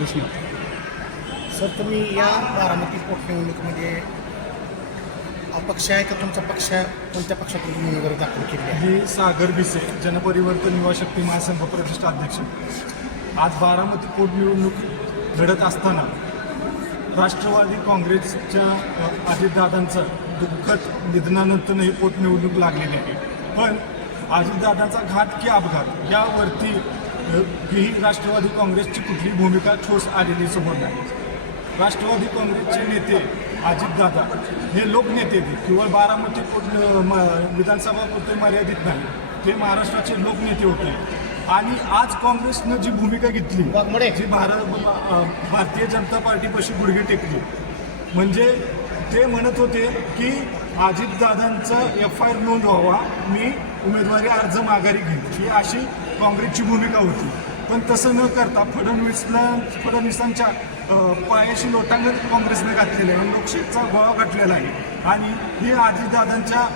Vishwanath. Sir, तुम्ही या बारामती पोटनिवडणुकीमध्ये अपक्ष आहे का तुमचा पक्ष आहे? कोणत्या पक्षातून तुम्ही उमेदवारी दाखल केली आहे? मी सागर भिसे, जनपरिवर्तन युवा शक्ती महासंघ प्रतिष्ठाध्यक्ष. आज बारामती पोटनिवडणूक घडत असताना राष्ट्रवादी काँग्रेसच्या अजितदादांचं दुःखद निधनानंतर ही पोटनिवडणूक लागलेली आहे. पण अजितदादांचा घात की अपघात यावरती ही राष्ट्रवादी काँग्रेसची कुठली भूमिका ठोस आलेली समोर नाही. राष्ट्रवादी काँग्रेसचे नेते अजितदादा हे लोकनेते आहेत. केवळ बारामती विधानसभा पुरते मर्यादित नाही, ते महाराष्ट्राचे लोकनेते होते. आणि आज काँग्रेसनं जी भूमिका घेतली, जी भारतीय जनता पार्टीपाशी गुडघे टेकली, म्हणजे ते म्हणत होते की अजितदादांचा FIR नोंद व्हावा, मी उमेदवारी अर्ज माघारी घेईन, ही अशी काँग्रेसची भूमिका होती. पण तसं न करता फडणवीसांच्या पायाशी लोटांगण काँग्रेसने घातलेलं आहे, लोकशाहीचा गोळा घातलेला आहे. आणि हे अजितदादांच्या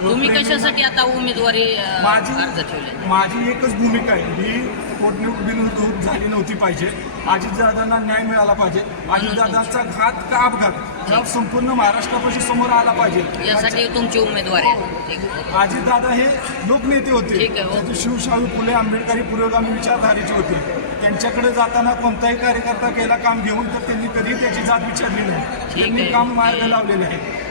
तुम्ही कशासाठी आता उमेदवारी अर्ज ठेवले? माझी एकच भूमिका आहे, ही पोटनिवडणूक बिनविरोध झाली नव्हती पाहिजे. अजितदादांना न्याय मिळाला पाहिजे. अजितदादांचा घात का अपघात हा संपूर्ण महाराष्ट्रापाशी समोर आला पाहिजे, यासाठी तुमची उमेदवारी आहे. अजितदादा हे लोकनेते होते, ते शिवशाहू फुले आंबेडकरी पुरोगामी विचारधारेचे होते. त्यांच्याकडे जाताना कोणताही कार्यकर्ता केला काम घेऊन तर त्यांनी कधी त्याची जात विचारली नाही. त्यांनी काम मार्ग लावलेले आहे.